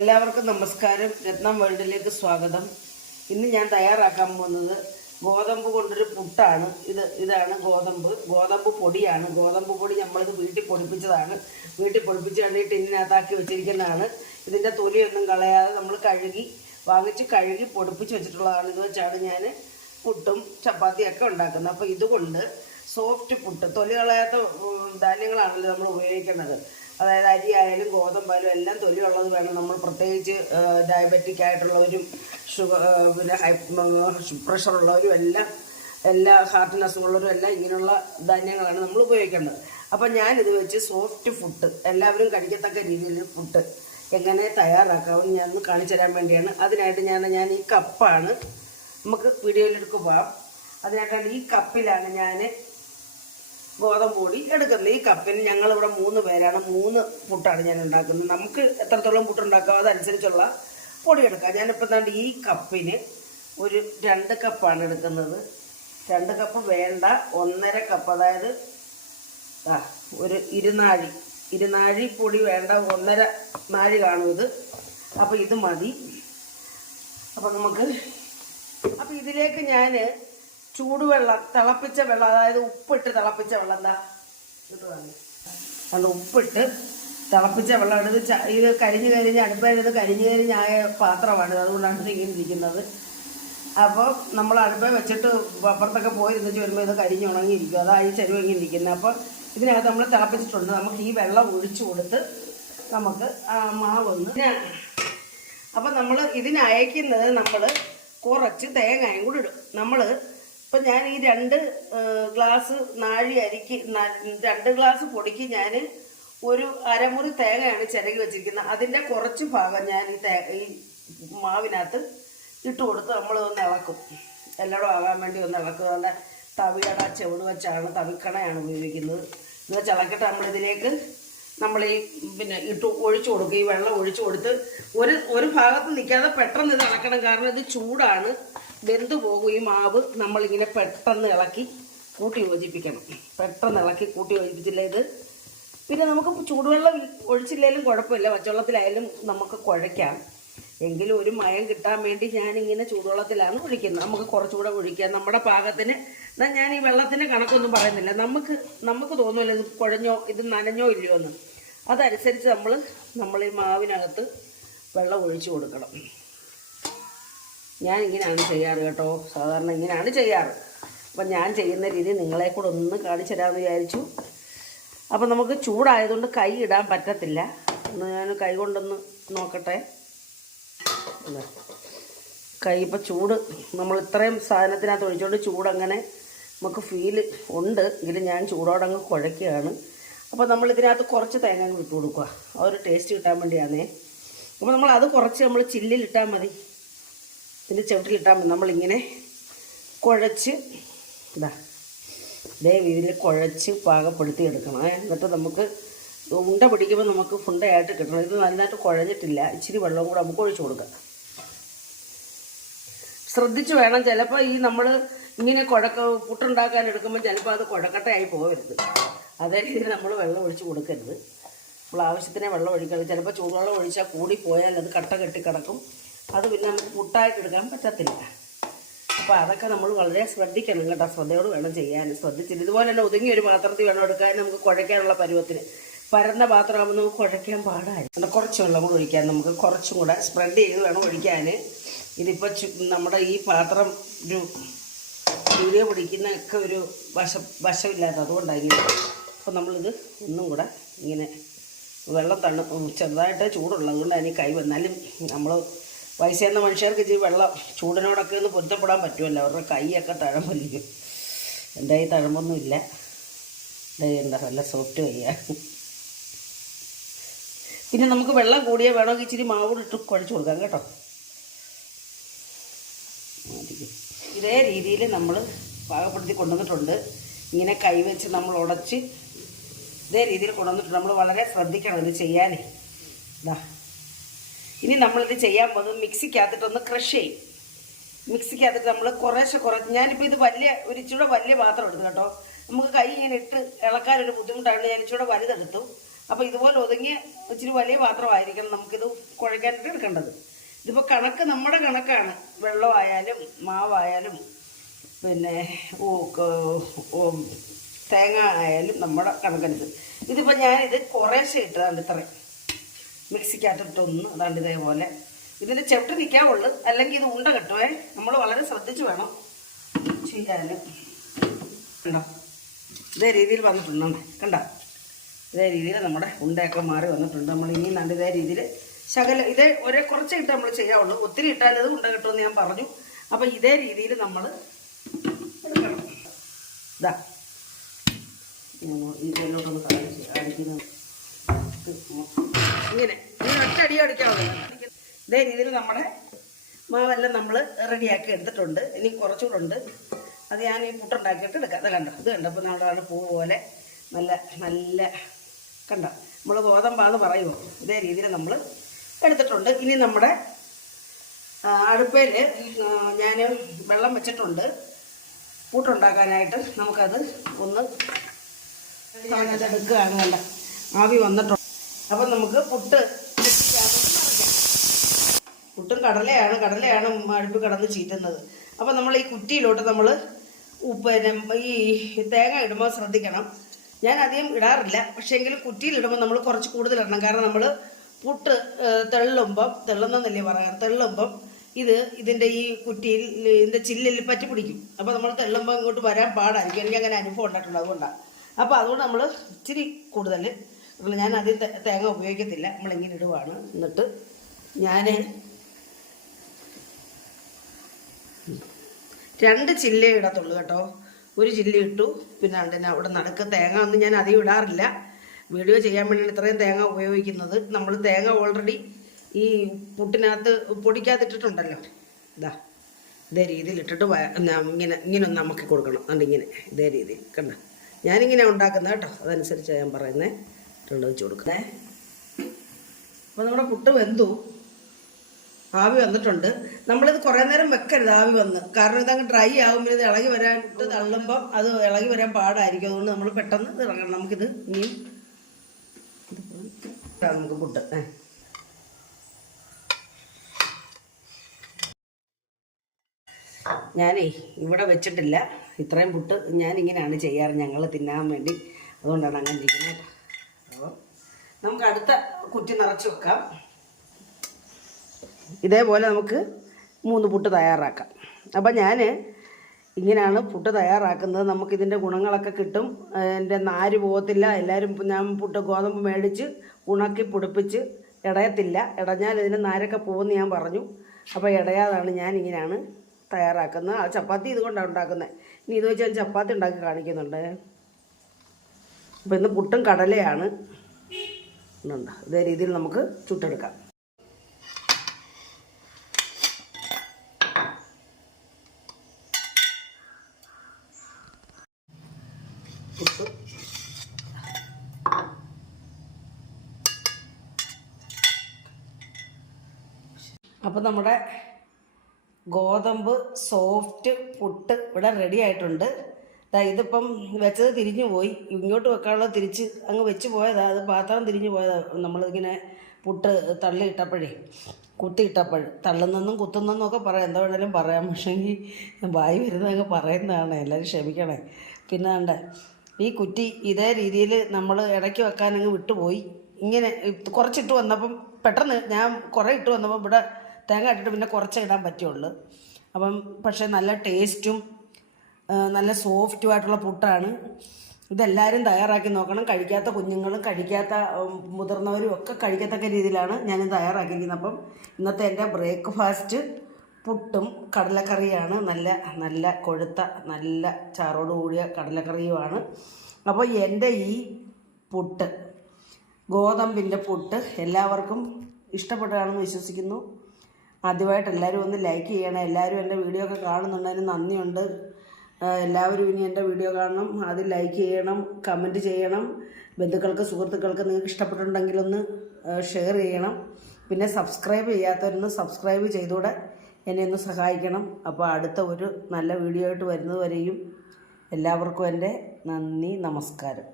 എല്ലാവർക്കും നമസ്കാരം. രത്നം വേൾഡിലേക്ക് സ്വാഗതം. ഇന്ന് ഞാൻ തയ്യാറാക്കാൻ പോകുന്നത് ഗോതമ്പ് കൊണ്ടൊരു പുട്ടാണ്. ഇതാണ് ഗോതമ്പ് പൊടിയാണ്. ഗോതമ്പ് പൊടി നമ്മളിത് വീട്ടിൽ പൊടിപ്പിച്ചതാണ്. വീട്ടിൽ പൊടിപ്പിച്ച് കണ്ടിട്ട് ടിന്നിനകത്താക്കി വെച്ചിരിക്കുന്നതാണ്. ഇതിൻ്റെ തൊലിയൊന്നും കളയാതെ നമ്മൾ വാങ്ങിച്ച് കഴുകി പൊടിപ്പിച്ച് വെച്ചിട്ടുള്ളതാണ്. ഇത് വെച്ചാണ് ഞാൻ പുട്ടും ചപ്പാത്തിയൊക്കെ ഉണ്ടാക്കുന്നത്. അപ്പോൾ ഇതുകൊണ്ട് സോഫ്റ്റ് പുട്ട്, തൊലി കളയാത്ത ധാന്യങ്ങളാണല്ലോ നമ്മൾ ഉപയോഗിക്കുന്നത്. അതായത് അരി ആയാലും ഗോതമ്പായാലും എല്ലാം തൊലിയുള്ളത് വേണം. നമ്മൾ പ്രത്യേകിച്ച് ഡയബറ്റിക് ആയിട്ടുള്ളവരും പ്രഷറുള്ളവരും എല്ലാ ഹാർട്ടിന് അസുഖമുള്ളവരും എല്ലാം ഇങ്ങനെയുള്ള ധാന്യങ്ങളാണ് നമ്മൾ ഉപയോഗിക്കേണ്ടത്. അപ്പം ഞാനിത് വെച്ച് സോഫ്റ്റ് ഫുഡ്, എല്ലാവരും കഴിക്കത്തക്ക രീതിയിൽ ഫുഡ് എങ്ങനെ തയ്യാറാക്കാമെന്ന് ഞാനൊന്ന് കാണിച്ചു തരാൻ വേണ്ടിയാണ്. അതിനായിട്ട് ഞാൻ ഈ കപ്പാണ്, നമുക്ക് വീഡിയോയിലെടുക്ക് പോകാം. അതിനായിട്ടാണ് ഈ കപ്പിലാണ് ഞാൻ ഗോതമ്പ് പൊടി എടുക്കുന്നത്. ഈ കപ്പിന് ഞങ്ങളിവിടെ 3 പേരാണ്. 3 പുട്ടാണ് ഞാൻ ഉണ്ടാക്കുന്നത്. നമുക്ക് എത്രത്തോളം പുട്ടുണ്ടാക്കാമോ അതനുസരിച്ചുള്ള പൊടി എടുക്കാം. ഞാനിപ്പോൾ തന്നെ ഈ കപ്പിന് ഒരു 2 കപ്പാണ് എടുക്കുന്നത്. 2 കപ്പ് വേണ്ട, 1.5 കപ്പ്, അതായത് ഒരു ഇരുനാഴി പൊടി വേണ്ട, 1.5 നാഴി കാണും ഇത്. അപ്പോൾ ഇത് മതി. അപ്പോൾ ഇതിലേക്ക് ഞാൻ ചൂടുവെള്ളം, തിളപ്പിച്ച വെള്ളം, അതായത് ഉപ്പിട്ട് തിളപ്പിച്ച വെള്ളം, ഉപ്പിട്ട് തിളപ്പിച്ച വെള്ളം എടുത്ത് ഇത് കരിഞ്ഞ് അടുപ്പേത് കരിഞ്ഞായ പാത്രമാണ്. അതുകൊണ്ടാണ് ഇങ്ങനെ ഇരിക്കുന്നത്. അപ്പോൾ നമ്മൾ അടുപ്പ വെച്ചിട്ട് അപ്പുറത്തൊക്കെ പോയിരുന്നിച്ച് വരുമ്പോൾ ഇത് കരിഞ്ഞുണങ്ങിയിരിക്കും. അതാണ് ഈ ചെരുവ് ഇങ്ങനെ ഇരിക്കുന്നത്. അപ്പോൾ ഇതിനകത്ത് നമ്മൾ തിളപ്പിച്ചിട്ടുണ്ട്. നമുക്ക് ഈ വെള്ളം ഒഴിച്ചു കൊടുത്ത് നമുക്ക് മാവൊന്ന് അപ്പം നമ്മൾ ഇതിനയക്കുന്നത് നമ്മൾ കുറച്ച് തേങ്ങയും കൂടി ഇടും. ഇപ്പം ഞാൻ ഈ 2 ഗ്ലാസ് നാഴി അരിക്ക് 2 ഗ്ലാസ് പൊടിക്ക് ഞാൻ ഒരു അരമുറി തേങ്ങയാണ് ചിരകി വെച്ചിരിക്കുന്നത്. അതിൻ്റെ കുറച്ച് ഭാഗം ഞാൻ ഈ മാവിനകത്ത് ഇട്ട് കൊടുത്ത് നമ്മളൊന്ന് ഇളക്കും. എല്ലായിടും ആകാൻ വേണ്ടി ഒന്ന് ഇളക്കും. നല്ല തവിയുടെ ചെവിട് വെച്ചാണ്, തവിക്കണയാണ് ഉപയോഗിക്കുന്നത്. എന്ന് വെച്ച് ഇളക്കിയിട്ട് നമ്മളിതിലേക്ക് ഒഴിച്ചു കൊടുക്കും. ഈ വെള്ളം ഒഴിച്ചു കൊടുത്ത് ഒരു ഭാഗത്ത് നിൽക്കാതെ പെട്ടെന്ന് ഇത് ഇളക്കണം. കാരണം ഇത് ചൂടാണ്, വെന്തു പോകും ഈ മാവ്. നമ്മളിങ്ങനെ പെട്ടെന്ന് ഇളക്കി കൂട്ടി യോജിപ്പിക്കണം. പെട്ടെന്ന് ഇളക്കി കൂട്ടി യോജിപ്പിച്ചില്ല ഇത് പിന്നെ നമുക്ക് ചൂടുവെള്ളം ഒഴിച്ചില്ലെങ്കിലും കുഴപ്പമില്ല, പച്ചവെള്ളത്തിലായാലും നമുക്ക് കുഴയ്ക്കാം. എങ്കിലും ഒരു മയം കിട്ടാൻ വേണ്ടി ഞാനിങ്ങനെ ചൂടുവെള്ളത്തിലാണ് ഒഴിക്കുന്നത്. നമുക്ക് കുറച്ചുകൂടെ ഒഴിക്കാം നമ്മുടെ പാകത്തിന്. എന്നാൽ ഞാൻ ഈ വെള്ളത്തിൻ്റെ കണക്കൊന്നും പറയുന്നില്ല. നമുക്ക് തോന്നുമല്ലോ ഇത് കുഴഞ്ഞോ, ഇത് നനഞ്ഞോ ഇല്ലയോ എന്ന്. അതനുസരിച്ച് നമ്മൾ ഈ മാവിനകത്ത് വെള്ളം ഒഴിച്ചു കൊടുക്കണം. ഞാനിങ്ങനെയാണ് ചെയ്യാറ് കേട്ടോ. സാധാരണ ഇങ്ങനെയാണ് ചെയ്യാറ്. അപ്പം ഞാൻ ചെയ്യുന്ന രീതി നിങ്ങളെ കൂടെ ഒന്ന് കാണിച്ചു തരാമെന്ന് വിചാരിച്ചു. അപ്പം നമുക്ക് ചൂടായതുകൊണ്ട് കൈ ഇടാൻ പറ്റത്തില്ല. ഞാൻ കൈ കൊണ്ടൊന്ന് നോക്കട്ടെ. കൈ ഇപ്പം ചൂട് നമ്മൾ ഇത്രയും സാധനത്തിനകത്ത് ഒഴിച്ചുകൊണ്ട് ചൂടങ്ങനെ നമുക്ക് ഫീൽ ഉണ്ട്. എങ്കിലും ഞാൻ ചൂടോടങ്ങ് കുഴയ്ക്കുകയാണ്. അപ്പോൾ നമ്മളിതിനകത്ത് കുറച്ച് തേങ്ങ ഇട്ട് കൊടുക്കുക. ആ ഒരു ടേസ്റ്റ് കിട്ടാൻ വേണ്ടിയാണേ. അപ്പോൾ അത് കുറച്ച് നമ്മൾ ചില്ലിലിട്ടാൽ മതി, ഇതിൻ്റെ ചവിട്ടിലിട്ടാൽ മതി. നമ്മളിങ്ങനെ കുഴച്ച് ഇതേ രീതിയിൽ കുഴച്ച് പാകപ്പെടുത്തി എടുക്കണം. എന്നിട്ട് നമുക്ക് ഉണ്ട പിടിക്കുമ്പോൾ നമുക്ക് ഫുണ്ടയായിട്ട് കിട്ടണം. ഇത് നന്നായിട്ട് കുഴഞ്ഞിട്ടില്ല. ഇച്ചിരി വെള്ളവും കൂടെ നമുക്ക് ഒഴിച്ചു കൊടുക്കാം. ശ്രദ്ധിച്ച് വേണം. ചിലപ്പോൾ ഈ നമ്മൾ ഇങ്ങനെ പുട്ടുണ്ടാക്കാൻ എടുക്കുമ്പോൾ ചിലപ്പോൾ അത് കുഴക്കട്ടയായി പോകരുത്. അതേ രീതിയിൽ നമ്മൾ വെള്ളം ഒഴിച്ച് കൊടുക്കരുത്. നമ്മൾ ആവശ്യത്തിനെ വെള്ളം ഒഴിക്കരുത്. ചിലപ്പോൾ ചൂടുവെള്ളം ഒഴിച്ചാൽ കൂടിപ്പോയാൽ അത് കട്ട കെട്ടി കിടക്കും. അത് പിന്നെ നമുക്ക് പുട്ടായിട്ട് എടുക്കാൻ പറ്റത്തില്ല. അപ്പോൾ അതൊക്കെ നമ്മൾ വളരെ ശ്രദ്ധിക്കണം കേട്ടോ. ശ്രദ്ധയോട് വേണം ചെയ്യാൻ. ശ്രദ്ധിച്ചിട്ട് ഇതുപോലെ തന്നെ ഒതുങ്ങിയ ഒരു പാത്രത്തിൽ വേണം എടുക്കാൻ. നമുക്ക് കുഴയ്ക്കാനുള്ള പരുവത്തിന്. പരന്ന പാത്രമാകുമ്പോൾ നമുക്ക് കുഴയ്ക്കാൻ പാടായിരിക്കും. കുറച്ച് വെള്ളം കൂടെ ഒഴിക്കാൻ, നമുക്ക് കുറച്ചും കൂടെ സ്പ്രെഡ് ചെയ്ത് വേണം ഒഴിക്കാൻ. ഇതിപ്പോൾ നമ്മുടെ ഈ പാത്രം ഒരു വീഡിയോ പിടിക്കുന്നതൊക്കെ ഒരു വശമില്ലാത്ത, അതുകൊണ്ടായിരിക്കും. അപ്പോൾ നമ്മളിത് ഒന്നും കൂടെ ഇങ്ങനെ വെള്ളം ചെറുതായിട്ട് ചൂടുള്ളത് അതുകൊണ്ടാണ് ഈ കൈ വന്നാലും നമ്മൾ വയസ്സേന്ന മനുഷ്യർക്ക് ഇച്ചിരി വെള്ളം ചൂടിനോടൊക്കെ ഒന്ന് പൊരുത്തപ്പെടാൻ പറ്റുമല്ലോ. അവരുടെ കൈയൊക്കെ തഴമ്പല്ലിക്കും. എൻ്റെ കൈ തഴമ്പൊന്നുമില്ല. എന്താ നല്ല സോഫ്റ്റ് കൈയാണ്. പിന്നെ നമുക്ക് വെള്ളം കൂടിയാൽ വേണമെങ്കിൽ ഇച്ചിരി മാവ് ഇട്ട് കുഴച്ച് കൊടുക്കാം കേട്ടോ. ഇതേ രീതിയിൽ നമ്മൾ പാകപ്പെടുത്തി കൊണ്ടുവന്നിട്ടുണ്ട്. ഇങ്ങനെ കൈവച്ച് നമ്മൾ ഉടച്ച് ഇതേ രീതിയിൽ കൊണ്ടുവന്നിട്ടുണ്ട്. നമ്മൾ വളരെ ശ്രദ്ധിക്കണം ഇത് ചെയ്യാനേ. ഇനി നമ്മളിത് ചെയ്യാൻ പോകുന്നത് മിക്സിക്കകത്തിട്ടൊന്ന് ക്രഷ് ചെയ്യും. മിക്സിക്കകത്തിട്ട് നമ്മൾ ഞാനിപ്പോൾ ഇത് ഇച്ചിരി വലിയ പാത്രം എടുത്തു കേട്ടോ. നമുക്ക് കൈ ഇങ്ങനെ ഇട്ട് ഇളക്കാനൊരു ബുദ്ധിമുട്ടാണ്. ഞാൻ ഇച്ചിരി വലുതെടുത്തു. അപ്പോൾ ഇതുപോലെ ഒതുങ്ങിയ ഇച്ചിരി വലിയ പാത്രമായിരിക്കണം നമുക്കിത് കുഴയ്ക്കാനായിട്ട് എടുക്കേണ്ടത്. ഇതിപ്പോൾ കണക്ക് നമ്മുടെ കണക്കാണ്. വെള്ളമായാലും മാവായാലും പിന്നെ തേങ്ങ ആയാലും നമ്മുടെ കണക്കനുസരിച്ച്. ഇതിപ്പോൾ ഞാനിത് കുറേശ്ശെ ഇട്ടതാണ് ഇത്രയും മിക്സിക്കകത്തിട്ടൊന്ന് അതാണ്ട് ഇതേപോലെ. ഇതിൻ്റെ ചെവിട്ട് നിൽക്കാവുള്ളൂ, അല്ലെങ്കിൽ ഇത് ഉണ്ട കെട്ടുവേ. നമ്മൾ വളരെ ശ്രദ്ധിച്ച് വേണം ചെയ്യാനും. കണ്ടോ ഇതേ രീതിയിൽ വന്നിട്ടുണ്ട്, കണ്ടോ ഇതേ രീതിയിൽ നമ്മുടെ ഉണ്ടയൊക്കെ മാറി വന്നിട്ടുണ്ട്. നമ്മൾ ഇനി നല്ല ഇതേ രീതിയിൽ ശകലം ഇതേ കുറച്ചേ ഇട്ട് നമ്മൾ ചെയ്യാവുള്ളൂ. ഒത്തിരി ഇട്ടാലത് ഉണ്ട കിട്ടുമെന്ന് ഞാൻ പറഞ്ഞു. അപ്പം ഇതേ രീതിയിൽ നമ്മൾ എടുക്കണം. ഇതാ ഇതിലോട്ടൊന്ന് അടിക്കുന്നത് ഇങ്ങനെ ഒറ്റ അടി അടിക്കാവുള്ളൂ. ഇതേ രീതിയിൽ നമ്മുടെ മാവെല്ലാം നമ്മൾ റെഡിയാക്കി എടുത്തിട്ടുണ്ട്. ഇനി കുറച്ചുകൂടെ ഉണ്ട്, അത് ഞാൻ ഈ പുട്ടുണ്ടാക്കിയിട്ട് എടുക്കാം. അത് കണ്ടോ, ഇത് കണ്ടപ്പോൾ നമ്മുടെ പൂ പോലെ നല്ല നല്ല കണ്ടോ, നമ്മൾ ഗോതമ്പാന്ന് പറയുമോ, ഇതേ രീതിയിൽ നമ്മൾ എടുത്തിട്ടുണ്ട്. ഇനി നമ്മുടെ അടുപ്പയിൽ ഞാൻ വെള്ളം വെച്ചിട്ടുണ്ട് പുട്ടുണ്ടാക്കാനായിട്ട്. നമുക്കത് ഒന്ന് എടുക്കുകയാണ്. കണ്ട ആവി വന്നിട്ടുണ്ട്. അപ്പം നമുക്ക് പുട്ടും കടലയാണ് അടുപ്പ് കിടന്ന് ചീറ്റുന്നത്. അപ്പം നമ്മൾ ഈ കുറ്റിയിലോട്ട് നമ്മൾ പിന്നെ ഈ തേങ്ങ ഇടുമ്പോൾ ശ്രദ്ധിക്കണം. ഞാൻ അധികം ഇടാറില്ല, പക്ഷേങ്കിലും കുറ്റിയിലിടുമ്പോൾ നമ്മൾ കുറച്ച് കൂടുതൽ ഇടണം. കാരണം നമ്മൾ പുട്ട് തെള്ളുന്നല്ലേ പറയാം, തെള്ളുമ്പം ഇതിൻ്റെ ഈ കുറ്റിയിൽ ഇതിൻ്റെ ചില്ലിൽ പറ്റി പിടിക്കും. അപ്പോൾ നമ്മൾ തെള്ളുമ്പോൾ ഇങ്ങോട്ട് വരാൻ പാടായിരിക്കും. എനിക്ക് അങ്ങനെ അനുഭവം ഉണ്ടായിട്ടുണ്ട്, അതുകൊണ്ടാണ്. അപ്പോൾ അതുകൊണ്ട് നമ്മൾ ഇച്ചിരി കൂടുതൽ ഞാൻ അധികം തേങ്ങ ഉപയോഗിക്കത്തില്ല, നമ്മളിങ്ങനെ ഇടുവാണ്. എന്നിട്ട് ഞാൻ 2 ചില്ലേ ഇടത്തുള്ളൂ കേട്ടോ. 1 ചില്ലി ഇട്ടു. പിന്നെ അതിന് അവിടെ നടുക്ക് തേങ്ങ ഒന്നും ഞാൻ അധികം ഇടാറില്ല. വീഡിയോ ചെയ്യാൻ വേണ്ടിയാണ് ഇത്രയും തേങ്ങ ഉപയോഗിക്കുന്നത്. നമ്മൾ തേങ്ങ ഓൾറെഡി ഈ പുട്ടിനകത്ത് പൊടിക്കാതിട്ടിട്ടുണ്ടല്ലോ. ഇതേ രീതിയിൽ ഇട്ടിട്ട് ഇങ്ങനെ ഒന്ന് അമക്കി കൊടുക്കണം. അതിങ്ങനെ ഇതേ രീതിയിൽ കണ്ട ഞാനിങ്ങനെ ഉണ്ടാക്കുന്നത് കേട്ടോ. അതനുസരിച്ച് ഞാൻ പറയുന്നത് വെച്ച് കൊടുക്കുന്നത്. അപ്പോൾ നമ്മുടെ പുട്ട് വെന്തു, ആവി വന്നിട്ടുണ്ട്. നമ്മളിത് കുറേ നേരം വെക്കരുത് ആവി വന്ന്. കാരണം ഇതങ്ങ് ഡ്രൈ ആകുമ്പോൾ ഇത് ഇളകി വരാൻ തള്ളുമ്പം അത് ഇളകി വരാൻ പാടായിരിക്കും. അതുകൊണ്ട് നമ്മൾ പെട്ടെന്ന് ഇത് ഇറങ്ങണം. നമുക്കിത് ഇനിയും നമുക്ക് പുട്ട് ഞാനേ ഇവിടെ വെച്ചിട്ടില്ല. ഇത്രയും പുട്ട് ഞാനിങ്ങനെയാണ് ചെയ്യാറ്, ഞങ്ങൾ തിന്നാൻ വേണ്ടി. അതുകൊണ്ടാണ് അങ്ങനെ ഇരിക്കുന്നത്. അപ്പോൾ നമുക്ക് അടുത്ത കുറ്റി നിറച്ച് വെക്കാം. ഇതേപോലെ നമുക്ക് 3 പുട്ട് തയ്യാറാക്കാം. അപ്പം ഞാൻ ഇങ്ങനെയാണ് പുട്ട് തയ്യാറാക്കുന്നത്. നമുക്കിതിൻ്റെ ഗുണങ്ങളൊക്കെ കിട്ടും. എൻ്റെ നാര് പോകത്തില്ല. എല്ലാവരും ഞാൻ ഗോതമ്പ് മേടിച്ച് ഉണക്കി പൊടിപ്പിച്ച് ഇടയത്തില്ല. ഇടഞ്ഞാൽ ഇതിൻ്റെ നാരൊക്കെ പോകുമെന്ന് ഞാൻ പറഞ്ഞു. അപ്പോൾ ഇടയാതാണ് ഞാനിങ്ങനെയാണ് തയ്യാറാക്കുന്നത്. ആ ചപ്പാത്തി ഇതുകൊണ്ടാണ് ഉണ്ടാക്കുന്നത്. ഇനി ഇത് വെച്ച് ഞാൻ ചപ്പാത്തി ഉണ്ടാക്കി കാണിക്കുന്നുണ്ട്. അപ്പോൾ ഇന്ന് പുട്ടും കടലയാണ്. ഇതേ രീതിയിൽ നമുക്ക് ചുട്ടെടുക്കാം. പുട്ട് അപ്പോൾ നമ്മുടെ ഗോതമ്പ് സോഫ്റ്റ് പുട്ട് ഇവിടെ റെഡി ആയിട്ടുണ്ട്. ഇതിപ്പം വെച്ചത് തിരിഞ്ഞു പോയി. ഇങ്ങോട്ട് വെക്കാനുള്ളത് തിരിച്ച് അങ്ങ് വെച്ച് പോയതാണ്. അത് പാത്രം തിരിഞ്ഞു പോയതാണ്. നമ്മളിങ്ങനെ പുട്ട് തള്ളിയിട്ടപ്പോഴേ കുത്തിയിട്ടപ്പോൾ തള്ളുന്നെന്നും കുത്തുന്നെന്നും ഒക്കെ പറയാം, എന്താ വേണേലും പറയാം. പക്ഷേങ്കിൽ വായി വരുന്നതങ്ങ് പറയുന്നതാണ്. എല്ലാവരും ക്ഷമിക്കണേ. പിന്നെ വേണ്ട ഈ കുറ്റി ഇതേ രീതിയിൽ നമ്മൾ ഇടയ്ക്ക് വെക്കാനങ്ങ് വിട്ടുപോയി. ഇങ്ങനെ കുറച്ചിട്ട് വന്നപ്പം പെട്ടെന്ന് ഞാൻ കുറേ ഇട്ട് വന്നപ്പം ഇവിടെ തേങ്ങ ഇട്ടിട്ട് പിന്നെ കുറച്ചേ ഇടാൻ പറ്റുള്ളൂ. അപ്പം പക്ഷേ നല്ല ടേസ്റ്റും നല്ല സോഫ്റ്റുമായിട്ടുള്ള പുട്ടാണ്. ഇതെല്ലാവരും തയ്യാറാക്കി നോക്കണം. കഴിക്കാത്ത കുഞ്ഞുങ്ങളും കഴിക്കാത്ത മുതിർന്നവരും ഒക്കെ കഴിക്കത്തക്ക രീതിയിലാണ് ഞാൻ തയ്യാറാക്കിയിരിക്കുന്നത്. അപ്പം ഇന്നത്തെ എൻ്റെ ബ്രേക്ക്ഫാസ്റ്റ് പുട്ടും കടലക്കറിയാണ്. നല്ല നല്ല കൊഴുത്ത നല്ല ചാറോട് കൂടിയ കടലക്കറിയുമാണ്. അപ്പോൾ എൻ്റെ ഈ പുട്ട് ഗോതമ്പിൻ്റെ പുട്ട് എല്ലാവർക്കും ഇഷ്ടപ്പെട്ടതാണെന്ന് വിശ്വസിക്കുന്നു. ആദ്യമായിട്ട് എല്ലാവരും ഒന്ന് ലൈക്ക് ചെയ്യണം. എല്ലാവരും എൻ്റെ വീഡിയോ ഒക്കെ കാണുന്നുണ്ടതിന് നന്ദിയുണ്ട്. എല്ലാവരും ഇനി എൻ്റെ വീഡിയോ കാണണം, അത് ലൈക്ക് ചെയ്യണം, കമൻറ്റ് ചെയ്യണം. ബന്ധുക്കൾക്ക് സുഹൃത്തുക്കൾക്ക് നിങ്ങൾക്ക് ഇഷ്ടപ്പെട്ടിട്ടുണ്ടെങ്കിലൊന്ന് ഷെയർ ചെയ്യണം. പിന്നെ സബ്സ്ക്രൈബ് ചെയ്യാത്തവരൊന്ന് സബ്സ്ക്രൈബ് ചെയ്തുകൂടെ എന്നെ ഒന്ന് സഹായിക്കണം. അപ്പോൾ അടുത്ത ഒരു നല്ല വീഡിയോ ആയിട്ട് വരുന്നത് വരെയും എല്ലാവർക്കും എൻ്റെ നന്ദി, നമസ്കാരം.